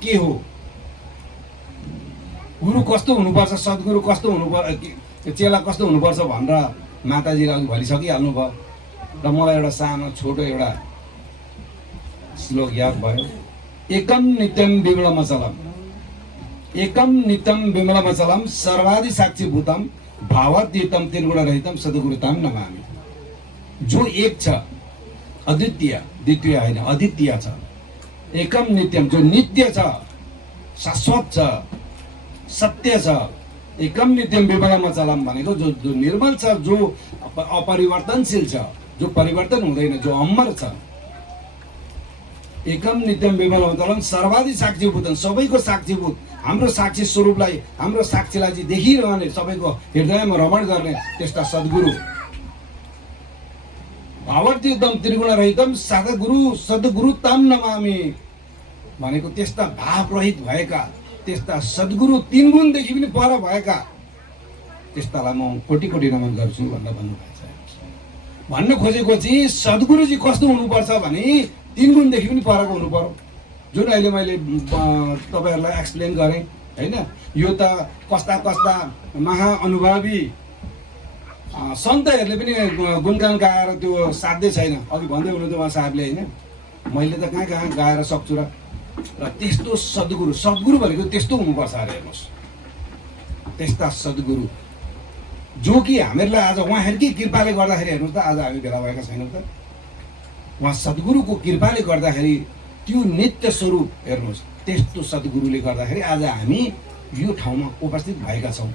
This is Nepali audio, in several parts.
के हो, गुरु कस्तो हुनुपर्छ, सद्गुरु कस्तो हुनुपर्छ, चेला कस्तो हुनुपर्छ भनेर माताजीले अघि भनिसकिहाल्नु भयो। र मलाई एउटा सानो छोटो एउटा श्लोक याद भयो। एकम नित्यम विमलमचलम, एकम नित्यम विमलमचलम सर्वादि साक्षी भूतम भावातीतम त्रिगुण रहितम सद्गुरुताम नमामि। जो एक छ, अद्वितीय, द्वितीय होइन, अद्वितीय छ, एकम नित्यम, जो नित्य छ, शाश्वत छ, सत्य छ। एकम नित्यम विमलमचलम भनेको जो निर्मल छ, जो अपरिवर्तनशील छ, जो परिवर्तन हुँदैन, जो अमर छ। एकम नित्यम विमलमचलम सर्वादि साक्षीभूत, सबैको साक्षीभूत, हाम्रो साक्षी स्वरूपलाई, हाम्रो साक्षीलाई चाहिँ देखिरहने, सबैको हृदयमा रमण गर्ने त्यस्ता सद्गुरु। भावातीतम त्रिगुण रहितम सद्गुरु ताम नमामि भनेको त्यस्ता भावरहित भएका, त्यस्ता सद्गुरु, तीन गुणदेखि पनि पर भएका त्यस्तालाई म कोटी कोटी नमन गर्छु भनेर भन्नुभएको छ। भन्न खोजेको चाहिँ सद्गुरुजी कस्तो हुनुपर्छ भने तीन गुणदेखि पनि परको हुनु पर्यो, जुन अहिले मैले तपाईँहरूलाई एक्सप्लेन गरेँ होइन। यो त कस्ता कस्ता महाअनुभवी सन्तहरूले पनि गुणगान गाएर त्यो साध्य छैन। अघि भन्दै हुनुहुन्थ्यो उहाँ साहबले होइन, मैले त कहाँ कहाँ गाएर सक्छु र त्यस्तो सद्गुरु, सद्गुरु भनेको त्यस्तो हुनुपर्छ अरे। हेर्नुहोस्, त्यस्ता सद्गुरु जो कि हामीहरूलाई आज उहाँहरूकै कृपाले गर्दाखेरि, हेर्नुहोस् त आज हामी भेला भएका छैनौँ त। उहाँ सद्गुरुको कृपाले गर्दाखेरि त्यो नित्य स्वरूप, हेर्नुहोस्, त्यस्तो सद्गुरुले गर्दाखेरि आज हामी यो ठाउँमा उपस्थित भएका छौँ,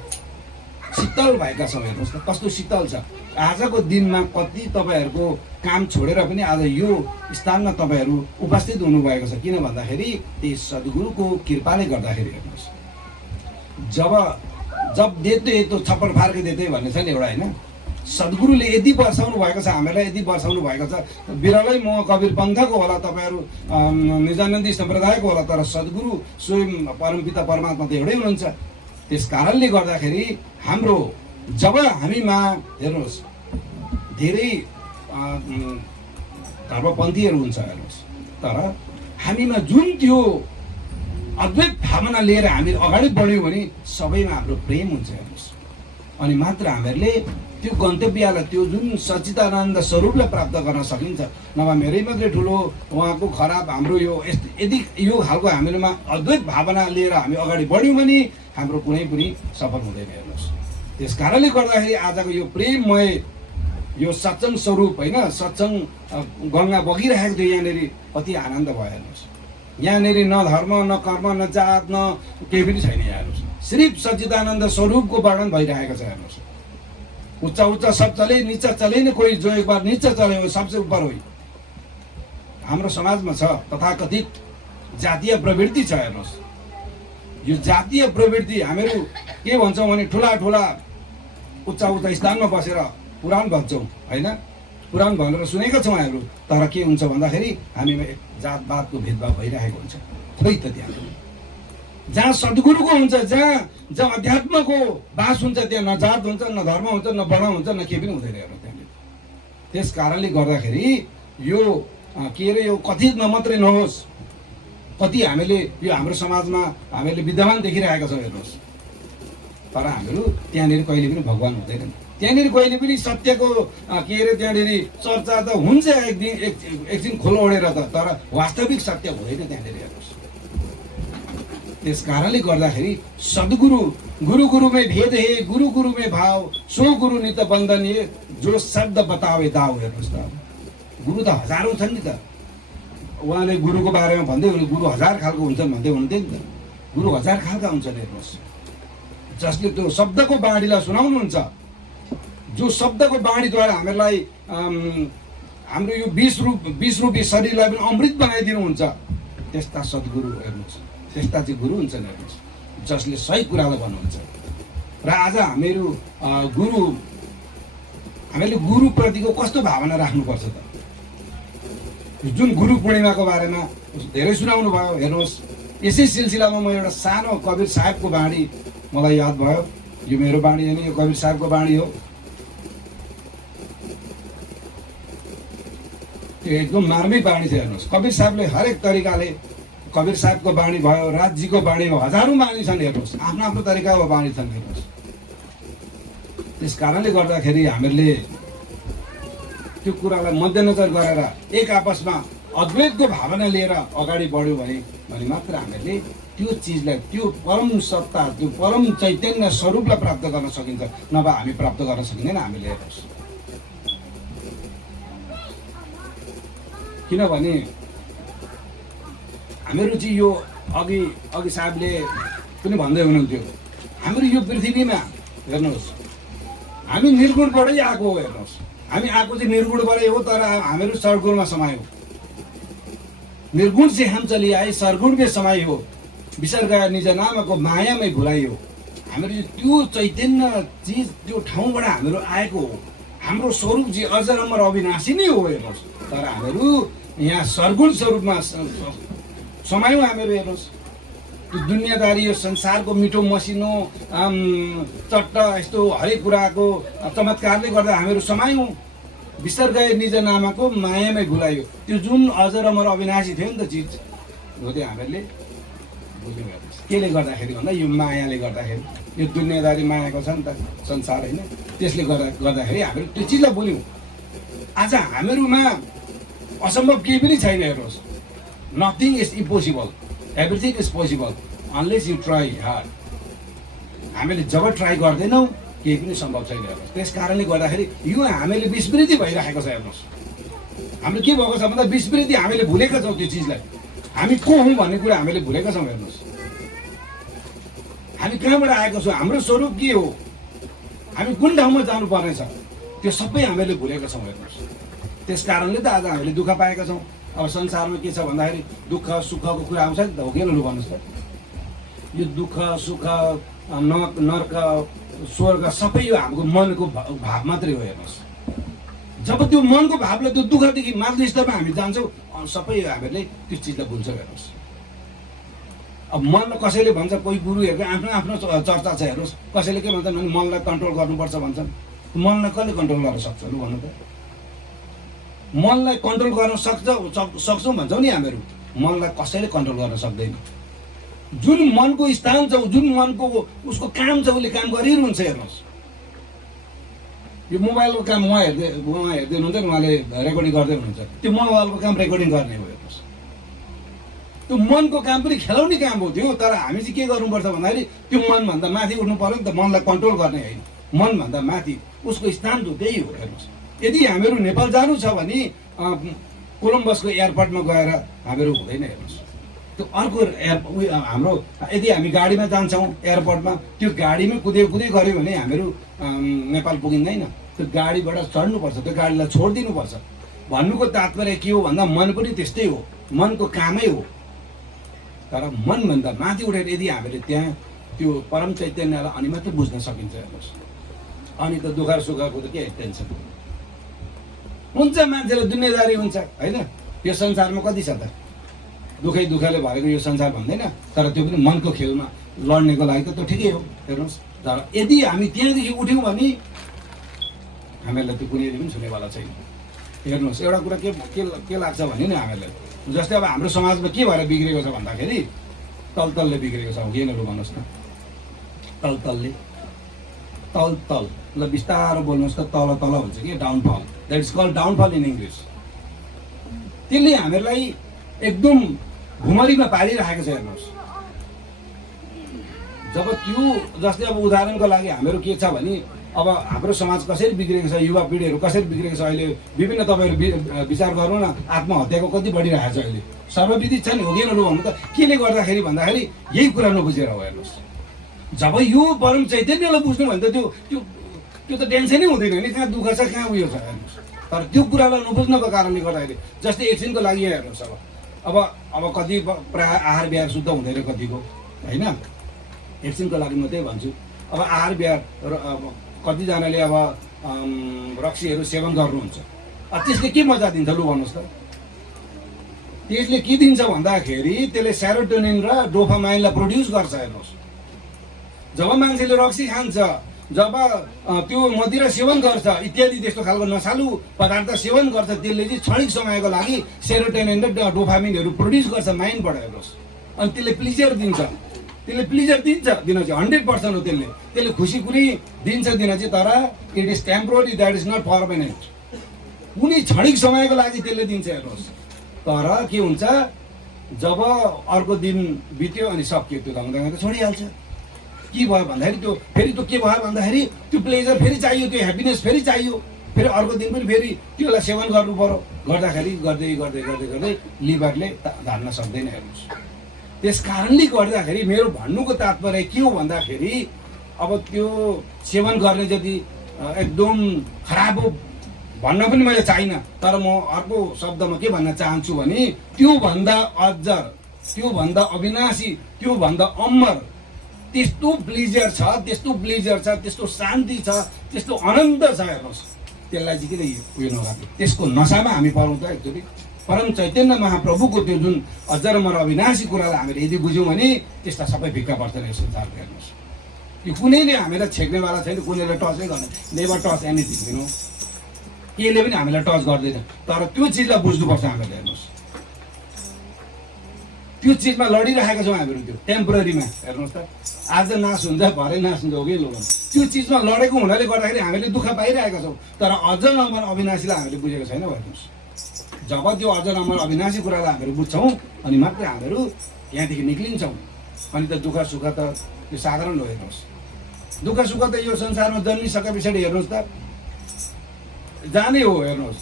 शीतल भएका छौँ। हेर्नुहोस् त कस्तो शीतल छ। आजको दिनमा कति तपाईँहरूको काम छोडेर पनि आज यो स्थानमा तपाईँहरू उपस्थित हुनुभएको छ, किन भन्दाखेरि त्यही सद्गुरुको कृपाले गर्दाखेरि। हेर्नुहोस्, जब देते तो छप्पर फार्के देते भन्ने छ नि एउटा होइन। सद्गुरुले यति वर्षाउनु भएको छ, हामीलाई यति वर्षाउनु भएको छ। बिरलै म कवीर पन्थको होला, तपाईँहरू निजानन्दी सम्प्रदायको होला, तर सद्गुरु स्वयं परमपिता परमात्मा त एउटै हुनुहुन्छ। त्यस कारणले गर्दाखेरि हाम्रो जब हामीमा, हेर्नुहोस्, धेरै धर्मपन्थीहरू हुन्छ हेर्नुहोस्, तर हामीमा जुन त्यो अद्वैत भावना लिएर हामी अगाडि बढ्यौँ भने सबैमा हाम्रो प्रेम हुन्छ हेर्नुहोस्। अनि मात्र हामीहरूले त्यो गन्तव्यलाई, त्यो जुन सच्चिदानन्द स्वरूपलाई प्राप्त गर्न सकिन्छ। नभए मेरै मात्रै ठुलो, उहाँको खराब, हाम्रो यो यदि यो खालको हामीमा अद्वैत भावना लिएर हामी अगाडि बढ्यौँ भने हाम्रो कुनै पनि सफल हुँदैन हेर्नुहोस्। त्यस कारणले गर्दाखेरि आजको यो प्रेममय, यो सत्सङ्ग स्वरूप होइन, सत्सङ्ग गङ्गा बगिरहेको थियो यहाँनिर, कति आनन्द भयो हेर्नुहोस्। यहाँनिर न धर्म, न कर्म, न जात, न केही पनि छैन यहाँ हेर्नुहोस्। सिर्फ सच्चिदानन्द स्वरूपको वर्णन भइरहेको छ हेर्नुहोस्। उच्च उच्च सब चले, नीचा चले न कोही, जो एक बार नीचा चले हो सबसे ऊपर हो। हाम्रो समाजमा छ तथाकथित जातीय प्रवृत्ति छ हेर्नुहोस्। यो जातीय प्रवृत्ति हामीहरू के भन्छौँ भने ठुला ठुला उच्च उच्च स्थानमा बसेर पुराण भन्छौँ होइन, पुराण भनेर सुनेका छौँ हामीहरू। तर के हुन्छ भन्दाखेरि हामीमा जातपातको भेदभाव भइरहेको हुन्छ। खोइ त त्यहाँ जहाँ सद्गुरुको हुन्छ, जहाँ अध्यात्मको बास हुन्छ, त्यहाँ न जात हुन्छ, न धर्म हुन्छ, न वर्ण हुन्छ, न केही पनि हुँदैन हेर्नु त्यहाँनिर। त्यस कारणले गर्दाखेरि यो के अरे, यो कथित मात्रै नहोस्, कति हामीले यो हाम्रो समाजमा हामीले विद्यमान देखिरहेका छौँ हेर्नुहोस्। तर हामीहरू त्यहाँनिर कहिले पनि भगवान हुँदैन, त्यहाँनिर कहिले पनि सत्यको के अरे त्यहाँनिर चर्चा त हुन्छ एकदिन खोलो ओढेर त, तर वास्तविक सत्य हुँदैन त्यहाँनिर हेर्नुहोस्। त्यस कारणले गर्दाखेरि सद्गुरु, गुरु गुरु में भेद है, गुरु गुरु में भाव, सो गुरु नित बन्दनीय, जो शब्द बतावे दाउ। हेर्नुहोस् त, गुरु त हजारौँ छन् नि त। उहाँले गुरुको बारेमा भन्दै हुनु, गुरु हजार खालको हुन्छन् भन्दै हुनुहुन्थ्यो नि त। गुरु हजार खालका हुन्छन् हेर्नुहोस्। जसले त्यो शब्दको बाणीलाई सुनाउनुहुन्छ, जो शब्दको बाणीद्वारा हामीलाई हाम्रो यो विष रूपी शरीरलाई पनि अमृत बनाइदिनुहुन्छ, त्यस्ता सद्गुरु हेर्नुहोस्। त्यस्ता चाहिँ गुरु हुन्छन् हेर्नुहोस्, जसले सही कुरालाई भन्नुहुन्छ। र आज हामीहरू हामीले गुरुप्रतिको कस्तो भावना राख्नुपर्छ त। जुन गुरु पूर्णिमाको बारेमा धेरै सुनाउनु भयो हेर्नुहोस्। यसै सिलसिलामा म एउटा सानो कवीर साहेबको बाणी मलाई याद भयो। यो मेरो बाणी होइन, यो कवीर साहेबको बाणी हो। त्यो एकदम मार्मिक बाणी छ हेर्नुहोस्। कवीर साहेबले हरेक तरिकाले कबीर साहबको बाणी भयो, राजजीको बाणी भयो, हजारौँ बाणी छन् हेर्नुहोस्, आफ्नो आफ्नो तरिकाको बाणी छन् हेर्नुहोस्। त्यस कारणले गर्दाखेरि हामीहरूले त्यो कुरालाई मध्यनजर गरेर एक आपसमा अद्वैतको भावना लिएर अगाडि बढ्यो भने मात्र हामीहरूले त्यो चिजलाई, त्यो परम सत्ता, त्यो परम चैतन्य स्वरूपलाई प्राप्त गर्न सकिन्छ। नभए हामी प्राप्त गर्न सकिँदैन। हामीले हेर्नुहोस्, किनभने हामीहरू चाहिँ यो अघि साहबले पनि भन्दै हुनुहुन्थ्यो, हाम्रो यो पृथ्वीमा हेर्नुहोस् हामी निर्गुणबाटै आएको हो। हेर्नुहोस्, हामी आएको चाहिँ निर्गुणबाटै हो, तर हामीहरू सद्गुणमा समायो। निर्गुण से हम चली आए, सरगुण में समाई हो, विसर गया निज नामको मायामै भुलाइयो। हामीहरू त्यो चैतन्य चिज त्यो ठाउँबाट हामीहरू आएको हो। हाम्रो स्वरूप चाहिँ अजर अमर अविनाशी नै हो। हेर्नुहोस्, तर हामीहरू यहाँ सरगुण स्वरूपमा समायौँ। हामीहरू हेर्नुहोस्, त्यो दुनियाँदारी यो संसारको मिठो मसिनो चट्ट यस्तो हरेक कुराको चमत्कारले गर्दा हामीहरू समायौँ। विसर गए निज नामको मायामै भुलायो। त्यो जुन अजर अमर अविनाशी थियो नि त चिज हो, त्यो हामीहरूले बुझ्यौँ। हेर्नुहोस्, केले गर्दाखेरि भन्दा यो मायाले गर्दाखेरि, यो दुनियाँदारी मायाको छ नि त संसार होइन, त्यसले गर्दाखेरि हामीहरू त्यो चिजलाई बुझ्यौँ। आज हामीहरूमा असम्भव केही पनि छैन। हेर्नुहोस्, nothing is impossible, everything is possible unless you try hard. हामीले जब ट्राई गर्दैनौँ केही पनि सम्भव छैन। हेर्नुहोस्, त्यस कारणले गर्दाखेरि यो हामीले विस्मृति भइरहेको छ। हेर्नुहोस्, हाम्रो के भएको छ भन्दा विस्मृति, हामीले भुलेका छौँ त्यो चिजलाई। हामी को हौँ भन्ने कुरा हामीले भुलेका छौँ। हेर्नुहोस्, हामी कहाँबाट आएको छौँ, हाम्रो स्वरूप के हो, हामी कुन ठाउँमा जानुपर्ने छ, त्यो सबै हामीले भुलेका छौँ। हेर्नुहोस्, त्यस कारणले त आज हामीले दुःख पाएका छौँ। अब संसारमा के छ भन्दाखेरि दुःख सुखको कुरा आउँछ नि त, हो कि लु भन्नुहोस् त। यो दुःख सुख नर्क स्वर्ग सबै यो हाम्रो मनको भाव मात्रै हो। हेर्नुहोस्, जब त्यो मनको भावलाई त्यो दुःखदेखि माथि स्तरमा हामी जान्छौँ, सबै हामीहरूले त्यो चिजलाई भुल्छौँ। हेर्नुहोस्, अब मनलाई कसैले भन्छ, कोही गुरुहरूको आफ्नो आफ्नो चर्चा छ। हेर्नुहोस्, कसैले के भन्छन् भने मनलाई कन्ट्रोल गर्नुपर्छ भन्छन्। मनलाई कसले कन्ट्रोल गर्न सक्छ लु भन्नु त? मनलाई कन्ट्रोल गर्न सक्छौँ भन्छौँ नि हामीहरू, मनलाई कसैले कन्ट्रोल गर्न सक्दैन। जुन मनको स्थान छ, जुन मनको उसको काम छ, उसले काम गरिरहन्छ। हेर्नुहोस्, यो मोबाइलको काम उहाँ हेर्दै हुनुहुन्छ नि, उहाँले रेकर्डिङ गर्दै हुनुहुन्छ, त्यो मोबाइलको काम रेकर्डिङ गर्ने हो। हेर्नुहोस्, त्यो मनको काम पनि खेलाउने काम हो त्यो। तर हामी चाहिँ के गर्नुपर्छ भन्दाखेरि त्यो मनभन्दा माथि उठ्नु पर्यो नि त, मनलाई कन्ट्रोल गर्ने होइन, मनभन्दा माथि उसको स्थान त त्यही हो। हेर्नुहोस्, यदि हामीहरू नेपाल जानु छ भने कोलम्बसको एयरपोर्टमा गएर हामीहरू हुँदैन। हेर्नुहोस्, त्यो अर्को हाम्रो यदि हामी गाडीमा जान्छौँ एयरपोर्टमा, त्यो गाडीमै कुदै गऱ्यो भने हामीहरू नेपाल पुगिँदैन। त्यो गाडीबाट चढ्नुपर्छ, त्यो गाडीलाई छोडिदिनुपर्छ। भन्नुको तात्पर्य के हो भन्दा मन पनि त्यस्तै हो, मनको कामै हो। तर मनभन्दा माथि उठेर यदि हामीले त्यहाँ त्यो परम चैतन्यलाई अनि मात्रै बुझ्न सकिन्छ। हेर्नुहोस्, अनि त दुःख सुखको त के टेन्सन हुन्छ, मान्छेलाई दुनियाँदारी हुन्छ होइन। यो संसारमा कति छ त, दुःखले भरेको यो संसार भन्दैन, तर त्यो पनि मनको खेलमा लड्नेको लागि त त्यो ठिकै हो। हेर्नुहोस्, तर यदि हामी त्यहाँदेखि उठ्यौँ भने हामीहरूलाई त्यो कुनै पनि छुनेवाला छैन। हेर्नुहोस्, एउटा कुरा के लाग्छ भने नि हामीलाई, जस्तै अब हाम्रो समाजमा के भएर बिग्रेको छ भन्दाखेरि तलतलले बिग्रेको छ। के नलु भन्नुहोस् न, तलतलले, तल ल बिस्तारो बोल्नुहोस् त, तल हुन्छ कि downfall, that is called downfall in English. त्यसले हामीहरूलाई एकदम घुमरीमा पारिरहेको छ। हेर्नुहोस्, जब त्यो जस्तै अब उदाहरणको लागि हामीहरू के छ भने अब हाम्रो समाज कसरी बिग्रेको छ, युवा पिँढीहरू कसरी बिग्रेको छ अहिले विभिन्न तपाईँहरू विचार गर्नु न, आत्महत्याको कति बढिरहेको छ अहिले, सर्वविदित छ नि, हो कि नलु भन्नु त। केले गर्दाखेरि भन्दाखेरि यही कुरा नबुझेर हो। हेर्नुहोस्, जब यो परम चैतन्यलाई बुझ्नु भने त त्यो त टेन्सनै हुँदैन नि, कहाँ दुःख छ कहाँ उयो छ। हेर्नुहोस्, तर त्यो कुरालाई नबुझ्नको कारणले गर्दाखेरि जस्तै एकछिनको लागि हेर्नुहोस्, अब कति प्रायः आहार विहार शुद्ध हुँदैन कतिको होइन। एकछिनको लागि म त्यही भन्छु, अब आहार विहार कतिजनाले अब रक्सीहरू सेवन गर्नुहुन्छ, त्यसले के मजा दिन्छ लु भन्नुहोस् त? त्यसले के दिन्छ भन्दाखेरि त्यसले सेरोटोनिन र डोपामाइनलाई प्रोड्युस गर्छ। हेर्नुहोस्, जब मान्छेले रक्सी खान्छ, जब त्यो मदिरा सेवन गर्छ, इत्यादि त्यस्तो खालको नसालु पदार्थ सेवन गर्छ, त्यसले चाहिँ क्षणिक समयको लागि सेरोटोनिन र डोपामिनहरू प्रोड्युस गर्छ माइन्डबाट। हेर्नुहोस्, अनि त्यसले प्लिजर दिन्छ, दिन चाहिँ 100% हो। त्यसले खुसी कुनै दिन्छ दिन चाहिँ, तर it is temporary, that is not permanent. कुनै क्षणिक समयको लागि त्यसले दिन्छ हेर्नुहोस्, तर के हुन्छ जब अर्को दिन बित्यो अनि सकियो त्यो त छोडिहाल्छ। के भयो भन्दाखेरि त्यो फेरि त्यो के भयो भन्दाखेरि त्यो प्लेजर फेरि चाहियो, त्यो ह्याप्पिनेस फेरि चाहियो, फेरि अर्को दिन पनि फेरि त्यसलाई सेवन गर्नु पर्यो। गर्दाखेरि गर्दै गर्दै गर्दै गर्दै लिभरले धान्न सक्दैन हेर्नुहोस्। त्यस कारणले गर्दाखेरि मेरो भन्नुको तात्पर्य के हो भन्दाखेरि अब त्यो सेवन गर्ने जति एकदम खराब हो भन्न पनि मैले चाहिनँ, तर म अर्को शब्दमा के भन्न चाहन्छु भने त्योभन्दा अझर, त्योभन्दा अविनाशी, त्योभन्दा अमर त्यस्तो प्लेजर छ, त्यस्तो शान्ति छ, त्यस्तो आनन्द छ हेर्नुहोस्। त्यसलाई चाहिँ किन उयो नगर्ने, त्यसको नसामा हामी परौँ त एक्चुअली। परम चैतन्य महाप्रभुको त्यो जुन अझर अमर अविनाशी कुरालाई हामीले यदि बुझ्यौँ भने त्यस्ता सबै फिक्का पर्छ यो संसारमा हेर्नुहोस्। यो कुनैले हामीलाई छेक्नेवाला छैन, कुनैले टचै गर्ने, never touch anything you know. केले पनि हामीलाई टच गर्दैन, तर त्यो चिजलाई बुझ्नुपर्छ हामीले हेर्नुहोस्। त्यो चिजमा लडिरहेका छौँ हामीहरू, त्यो टेम्पोररीमा हेर्नुहोस् त। आज नाश हुन्छ, भरे नाश हुन्छ, हो कि लोग त्यो चिजमा लडेको हुनाले गर्दाखेरि हामीले दुःख पाइरहेका छौँ, तर अझ अमर अविनाशीलाई हामीले बुझेको छैन हेर्नुहोस्। जब त्यो अझ अमर अविनाशी कुरालाई हामीहरू बुझ्छौँ अनि मात्रै हामीहरू यहाँदेखि निक्लिन्छौँ। अनि त दुःख सुख त त्यो साधारण हो हेर्नुहोस्। दुःख सुख त यो संसारमा जन्मिसके पछाडि हेर्नुहोस् त जाने हो हेर्नुहोस्।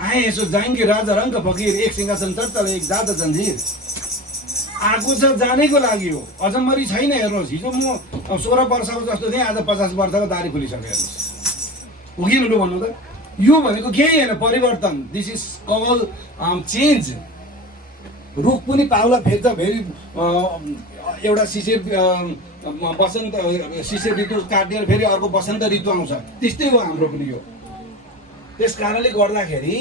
आए यसो जाएंगे राजा रङ्ग फकीर, एक सिंहासन चर्चल एक जात जन्जिर। आएको छ जानेको लागि हो, अजम्मरी छैन हेर्नुहोस्। हिजो म 16 वर्षको जस्तो थिएँ, आज 50 वर्षको दारी खुलिसक्यो हेर्नुहोस्। हो कि लु भन्नु त, यो भनेको केही होइन, परिवर्तन। This is call change. रुख पनि पाउला फेर्छ, फेरि एउटा शिशिर वसन्त शिशिर ऋतु काटिएर फेरि अर्को वसन्त ऋतु आउँछ, त्यस्तै हो हाम्रो पनि यो। त्यस कारणले गर्दाखेरि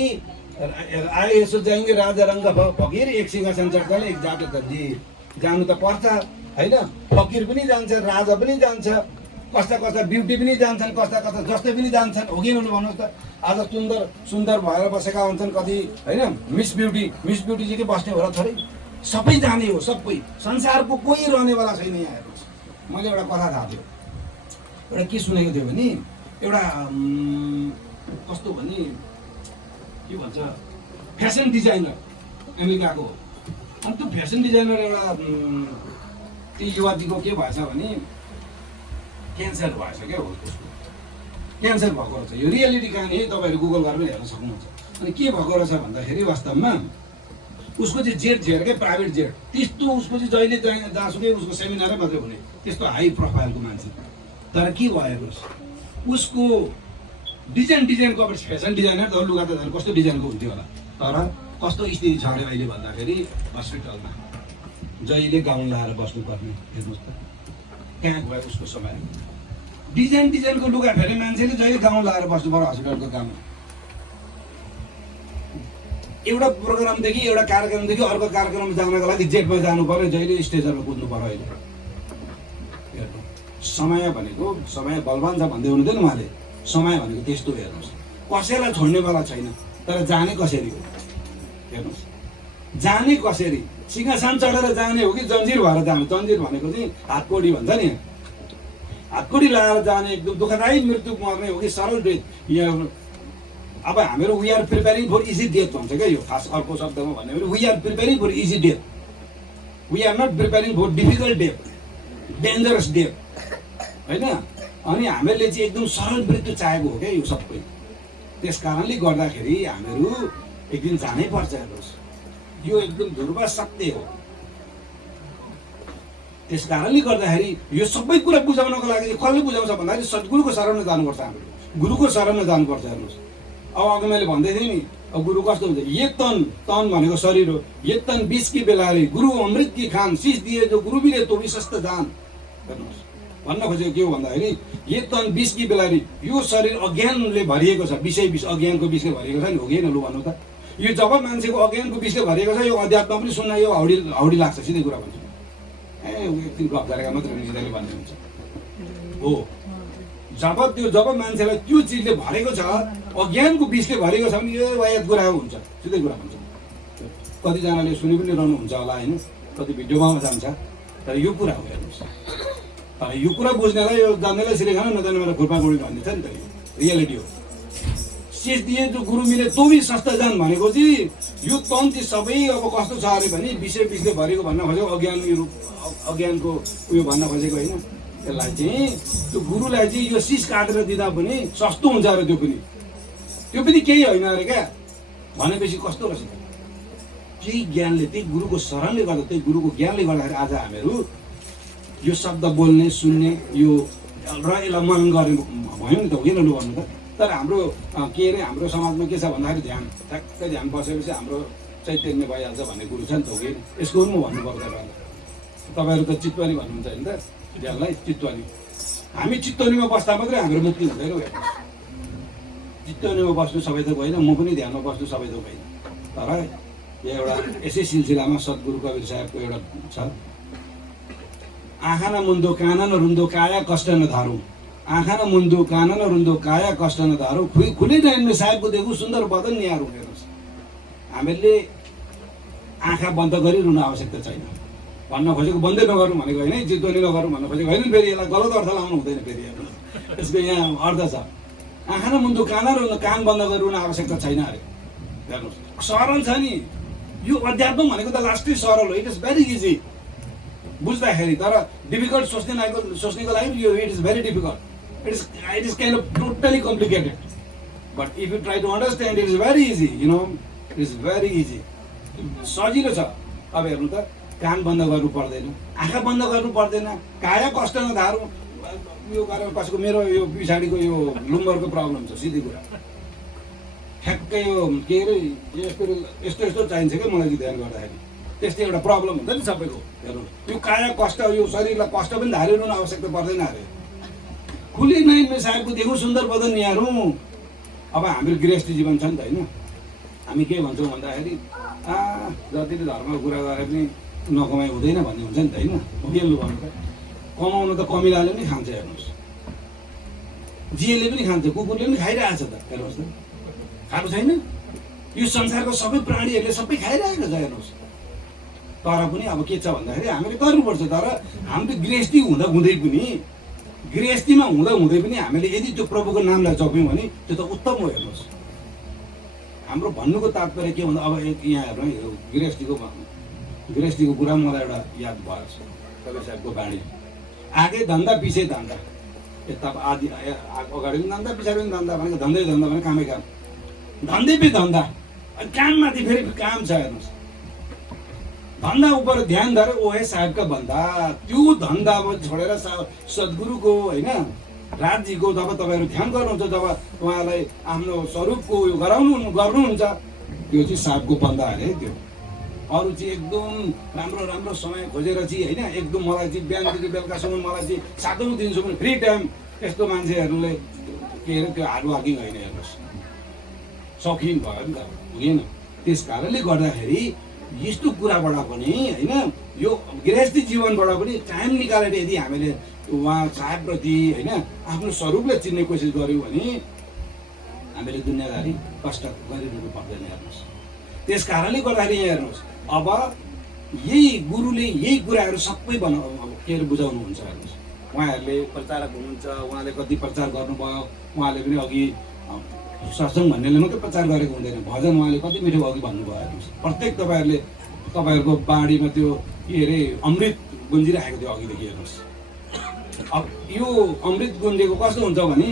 आए यसो जाएंगे राजा रङ्ग फकीर, एक सिंहासन चर्चल एक जात जन्जिर। जानु त पर्छ होइन, फकीर पनि जान्छ, राजा पनि जान्छ, कस्ता कस्ता ब्युटी पनि जान्छन्, कस्ता कस्ता जस्तै पनि जान्छन्, हो कि भन्नुहोस् त। आज सुन्दर सुन्दर भएर बसेका हुन्छन् कति होइन, मिस ब्युटी चाहिँ के बस्ने हो र थोरै, सबै जाने हो, सबै संसारको कोही रहनेवाला छैन यहाँ हेर्नुहोस्। मैले एउटा कथा थाहा थियो, एउटा के सुनेको थियो भने एउटा कस्तो भने के भन्छ फेसन डिजाइनर अमेरिकाको हो। अनि त्यो फेसन डिजाइनर एउटा त्यो युवतीको के भएछ भने क्यान्सर भएछ क्या हो, त्यसको क्यान्सर भएको रहेछ। यो रियालिटी कहानी तपाईँहरू गुगल गरेर हेर्न सक्नुहुन्छ। अनि के भएको रहेछ भन्दाखेरि वास्तवमा उसको चाहिँ जेट थियो क्या, प्राइभेट जेट। त्यस्तो उसको चाहिँ जहिले जहाँसुकै उसको सेमिनारै मात्रै हुने, त्यस्तो हाई प्रोफाइलको मान्छे। तर के भयो उसको डिजाइनको अब फेसन डिजाइनर त लुगा त कस्तो डिजाइनको हुन्थ्यो होला, तर कस्तो स्थिति छ अरे अहिले भन्दाखेरि हस्पिटलमा जहिले गाउन लाएर बस्नुपर्ने हेर्नुहोस् त। कहाँ गयो उसको समय। डिजाइनको लुगा फेरि मान्छेले जहिले गाउन लाएर बस्नु पर्यो हस्पिटलको काम। एउटा प्रोग्रामदेखि एउटा कार्यक्रमदेखि अर्को कार्यक्रममा जानको लागि जेटमा जानु पर्यो, जहिले स्टेजरमा कुद्नु पर्यो। अहिले हेर्नु समय भनेको, समय बलवान छ भन्दै हुनुहुँदैन उहाँले, समय भनेको त्यस्तो हेर्नुहोस्। कसैलाई छोड्नेवाला छैन, तर जाने कसरी हो हेर्नुहोस्। जाने कसरी, सिंहासन चढेर जाने हो कि जन्जिर भएर जाने। जन्जिर भनेको चाहिँ हातकोडी भन्छ नि, हातकोडी लगाएर जाने, एकदम दुःखदायी मृत्यु मर्ने हो कि सरल डेथ। यहाँ अब हामीहरू we are preparing for easy death भन्छ क्या, यो खास अर्को शब्दमा भन्यो भने we are preparing for easy death, we are not preparing for difficult death, dangerous death होइन। अनि हामीहरूले चाहिँ एकदम सरल मृत्यु चाहेको हो क्या यो सबै। त्यस कारणले गर्दाखेरि हामीहरू एक दिन जानै पर्छ हेर्नुहोस्, यो एकदम ध्रुव सत्य हो। त्यस कारणले गर्दाखेरि यो सबै कुरा बुझाउनको लागि कसले बुझाउँछ भन्दाखेरि सद्गुरुको शरणमा जानुपर्छ, हाम्रो गुरुको शरणमा जानुपर्छ हेर्नुहोस्। अब अघि मैले भन्दै थिएँ नि, अब गुरु कस्तो हुन्छ, ये तन भनेको शरीर हो, ये तन बीच की बेलारी गुरु अमृत की खान, शीश दिए जो गुरु भी तो विश्वस्त जान। हेर्नुहोस् भन्न खोजेको के हो भन्दाखेरि ये तन बीच की बेलारी, यो शरीर अज्ञानले भरिएको छ, विष अज्ञानको विषले भरिएको छ नि, हो कि होइन लु भन्नु त। यो जब मान्छेको अज्ञानको विषले भरिएको छ, यो अध्यात्म पनि सुन्न यो हाउडी लाग्छ, सिधै कुरा भन्छु। एकदिन गफ गरेका मात्रै निस्किँदै भन्ने हुन्छ हो। जब मान्छेलाई त्यो चिजले भरेको छ, अज्ञानको विषले भरेको छ भने यो वायत कुरा हुन्छ, सिधै कुरा भन्छ। कतिजनाले सुनि पनि रहनुहुन्छ होला होइन, कति भिडियोमा जान्छ। तर यो कुरा हो हेर्नुहोस्, तर यो कुरा बुझ्नेलाई यो जान्नेलाई सिरे खानु नजान्ने मलाई खुर्पा गुडी भन्ने छ नि त, यो रियालिटी हो। सिस दिए जो गुरु मिले तो भी सस्ता जान भनेको चाहिँ यो तन चाहिँ सबै अब कस्तो छ अरे भने विषय भरेको भन्न खोजेको अज्ञानको उयो भन्न खोजेको होइन। त्यसलाई चाहिँ त्यो गुरुलाई चाहिँ यो सिस काटेर दिँदा पनि सस्तो हुन्छ अरे, त्यो पनि केही होइन अरे क्या भनेपछि कस्तो रहेछ। त्यही ज्ञानले, त्यही गुरुको शरणले गर्दा, त्यही गुरुको ज्ञानले गर्दाखेरि आज हामीहरू यो शब्द बोल्ने सुन्ने यो र यसलाई मनन गर्ने भयो नि त, होइन लु भन्नु त। तर हाम्रो के अरे हाम्रो समाजमा के छ भन्दाखेरि ध्यान, ठ्याक्कै ध्यान बसेपछि हाम्रो चैतन्य भइहाल्छ भन्ने कुरो छ नि त, हो कि यसको पनि म भन्नुपर्छ। तपाईँहरू त चितवनी भन्नुहुन्छ होइन त, ध्यानलाई चितवनी। हामी चितवनीमा बस्दा मात्रै हाम्रो मुक्ति हुँदैन। चितवनीमा बस्नु सबै थोक होइन, म पनि ध्यानमा बस्नु सबै थोक होइन। तर यो एउटा यसै सिलसिलामा सद्गुरु कवीर साहेबको एउटा छ, आँखा न मुन्दो कान न रुन्दो काया कष्ट न धारू, आँखा न मुन्दो कान न रुन्दो काया कष्ट न धारू, खुले नयनमा साहेबको देखु सुन्दर बदन निहारू। हेर्नुहोस्, हामीले आँखा बन्द गरिरहनु आवश्यकता छैन भन्न खोजेको, बन्दै नगरौँ भनेको होइन, चितवनी नगरौँ भन्न खोजेको होइन। फेरि यसलाई गलत अर्थ लाउनु हुँदैन। फेरि हेर्नुहोस्, यसको यहाँ अर्थ छ, आँखा न मुन्दो कान कान बन्द गरिरहनु आवश्यकता छैन अरे। हेर्नुहोस्, सरल छ नि यो अध्यात्म भनेको त लास्टै सरल हो। इट इज भेरी इजी बुझ्दाखेरि, तर डिफिकल्ट सोच्नेको लागि यो it is very difficult. It is kind of totally complicated, but if you try to understand it is very easy, you know, it is very easy, सजिलो छ। अब हेर्नु त, कान बन्द गर्नु पर्दैन, आँखा बन्द गर्नु पर्दैन, काया कष्ट नधारू। यो गरेर कसैको मेरो यो पछाडिको यो लुम्बरको प्रब्लम छ, सिधै कुरा ठ्याक्कै यो के अरे यस्तो यस्तो चाहिन्छ क्या मलाई ध्यान गर्दाखेरि, त्यस्तै एउटा प्रब्लम हुन्छ नि सबैको। हेर्नु, यो काया कष्ट, यो शरीरलाई कष्ट पनि धारिरहनु आवश्यकता पर्दैन अरे। खुली नयनमा साहेबको देखौँ सुन्दर बदन निहारौँ। अब हाम्रो गृहस्थी जीवन छ नि त होइन, हामी के भन्छौँ भन्दाखेरि जतिले धर्मको कुरा गरे पनि नकमाइ हुँदैन भन्ने हुन्छ नि त होइन। उकेल्नु भन्नु त, कमाउनु त कमिलाले पनि खान्छ। हेर्नुहोस्, जिएले पनि खान्छ, कुकुरले पनि खाइरहेको छ त। हेर्नुहोस् त, खाएको छैन? यो संसारको सबै प्राणीहरूले सबै खाइरहेको छ। हेर्नुहोस्, तर पनि अब के छ भन्दाखेरि हामीले गर्नुपर्छ। तर हाम्रो गृहस्थी हुँदै पनि, गृहस्थीमा हुँदै पनि हामीले यदि त्यो प्रभुको नामलाई जप्यौँ भने त्यो त उत्तम हो। हेर्नुहोस्, हाम्रो भन्नुको तात्पर्य के भन्दा, अब यहाँ हेर्नु है, गृहस्थीको कुरा मलाई एउटा याद भएछ कवीर साहेबको बाणी, आगे धन्दा पछि धन्दा, यता आदि अगाडि पनि धन्दा पछाडि पनि धन्दा भनेको धन्दै धन्दा भने कामै काम, धन्दै पनि धन्दा, काममाथि फेरि काम छ। हेर्नुहोस्, धन्दा उपर ध्यान धरे ओहे साहेबका भन्दा त्यो धन्दा छोडेर सद्गुरुको होइन, राजजीको जब तपाईँहरू ध्यान गर्नुहुन्छ, जब उहाँलाई आफ्नो स्वरूपको उयो गर्नुहुन्छ, त्यो चाहिँ साहेबको बन्दा अरे। त्यो अरू चाहिँ एकदम राम्रो समय खोजेर चाहिँ होइन, एकदम मलाई चाहिँ बिहानदेखि बेलुकासम्म मलाई चाहिँ सातौँ दिनसम्म फ्री टाइम, यस्तो मान्छेहरूले के अरे त्यो हार्ड वर्किङ होइन। हेर्नुहोस्, सौखिन भयो नि त, हुँदैन। त्यस कारणले गर्दाखेरि यस्तो कुराबाट पनि होइन, यो गृहस्थी जीवनबाट पनि टाइम निकालेर यदि हामीले उहाँ साहेबप्रति होइन आफ्नो स्वरूपलाई चिन्ने कोसिस गऱ्यौँ भने हामीले दुनियाँदारी कष्ट गरिरहनु पर्दैन। हेर्नुहोस्, त्यस कारणले गर्दाखेरि यहाँ हेर्नुहोस्, अब यही गुरुले यही कुराहरू सबै के अरे बुझाउनुहुन्छ। हेर्नुहोस्, उहाँहरूले प्रचारक हुनुहुन्छ, उहाँले कति प्रचार गर्नुभयो, उहाँले पनि अघि सत्सङ्ग भन्नेले मात्रै प्रचार गरेको हुँदैन, भजन उहाँले कति मिठो अघि भन्नुभयो। हेर्नुहोस्, प्रत्येक तपाईँहरूको बाढीमा त्यो के अरे अमृत गुन्जिरहेको थियो अघिदेखि। हेर्नुहोस्, अब यो अमृत गुन्जेको कस्तो हुन्छ भने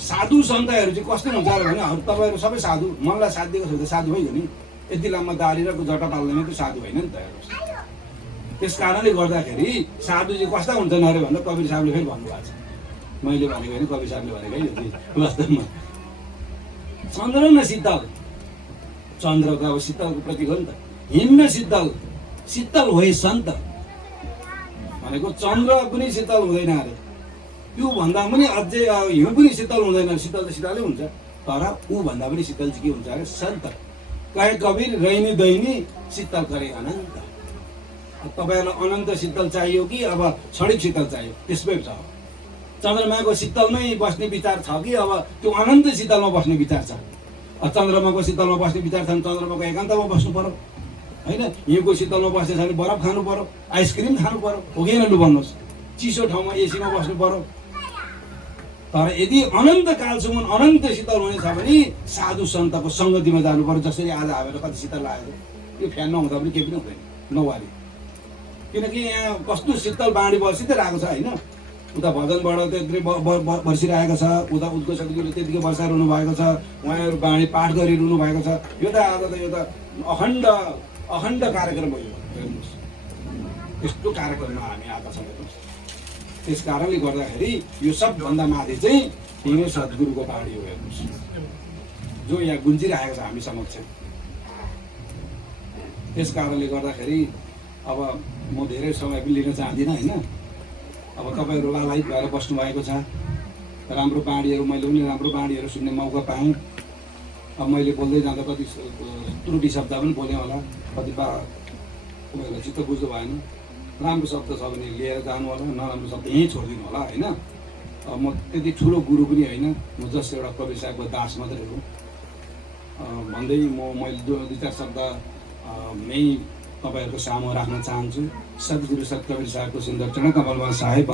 साधु सन्तहरू चाहिँ कस्तो हुन्छ भने तपाईँहरू सबै साधु, मनलाई साथ दिएको छ भने साधु भइगयो नि, यति लामो दाढी र जटा पाल्दैमा त्यो साधु होइन नि त। हेर्नुहोस्, त्यस कारणले गर्दाखेरि साधु चाहिँ कस्ता हुन्छन् अरे भन्दा कवीर साहबले फेरि भन्नुभएको छ, मैले भनेको होइन कवीर साहबले भनेको है। यो वास्तवमा चन्द्रमा शीतल, चन्द्रको अब शीतलको प्रतीक हो नि त, हिम्न शीतल होइ सन्त भनेको चन्द्र पनि शीतल हुँदैन अरे, त्यो भन्दा पनि अझै हिउँ पनि शीतल हुँदैन। शीतल त शीतलै हुन्छ, तर ऊ भन्दा पनि शीतल चाहिँ के हुन्छ अरे सन्त। कहे कवीर रैनी दैनी शीतल करे अनन्त। तपाईँहरूलाई अनन्त शीतल चाहियो कि अब क्षणिक शीतल चाहियो, त्यसमै छ। चन्द्रमाको शीतलमै बस्ने विचार छ कि अब त्यो अनन्त शीतलमा बस्ने विचार छ? चन्द्रमाको शीतलमा बस्ने विचार छ भने चन्द्रमाको एकान्तमा बस्नु पर्यो। होइन। हिउँको शीतलमा बस्ने छ भने बरफ खानु पर्यो, आइसक्रिम खानु पर्यो, हो कि होइन लु भन्नुहोस्। चिसो ठाउँमा एसीमा बस्नु पर्यो। तर यदि अनन्तकालसम्म अनन्त शीतल हुने छ भने साधु सन्तको सङ्गतिमा जानु पर्यो। जसरी आज हामीलाई कति शीतल लागेको, यो फ्यान नहुँदा पनि केही पनि हुँदैन, नवारी। किनकि यहाँ कस्तो शीतल बाँडी बसिदिरहेको छ होइन। उता भजनबाट त्यत्रै बर्सिरहेको छ, उता उद्घोष सदगुरुले त्यतिकै बर्साइरहनु भएको छ, उहाँहरू बाँडी पाठ गरिरहनु भएको छ। यो त आज त यो त अखण्ड कार्यक्रम हो। हेर्नुहोस् यस्तो कार्यक्रममा हामी आएका छौँ। हेर्नुहोस् त्यस कारणले गर्दाखेरि यो सबभन्दा माथि चाहिँ तिनै सद्गुरुको बाणी हो। हेर्नुहोस् जो यहाँ गुन्जिरहेको छ हामी समक्ष। त्यस कारणले गर्दाखेरि अब म धेरै समय पनि लिन चाहदिनँ होइन। अब तपाईँहरू लालायित भएर बस्नु भएको छ। राम्रो बाणीहरू मैले पनि राम्रो बाणीहरू सुन्ने मौका पाएँ। अब मैले बोल्दै जाँदा कति त्रुटि शब्द पनि बोलेँ होला, कति तपाईँहरूलाई चित्त बुझ्नु भएन। राम्रो शब्द छ भने लिएर जानु होला, नराम्रो शब्द यहीँ छोडिदिनु होला होइन। म त्यति ठुलो गुरु पनि होइन, म जस्ट एउटा कवीर साहबको दास मात्रै हो भन्दै मैले दुई चार शब्द मै तपाईँहरूको सामु राख्न चाहन्छु। सद्गुरु सत कवीर साहबको सुन्दर चरण कमलमा साहेब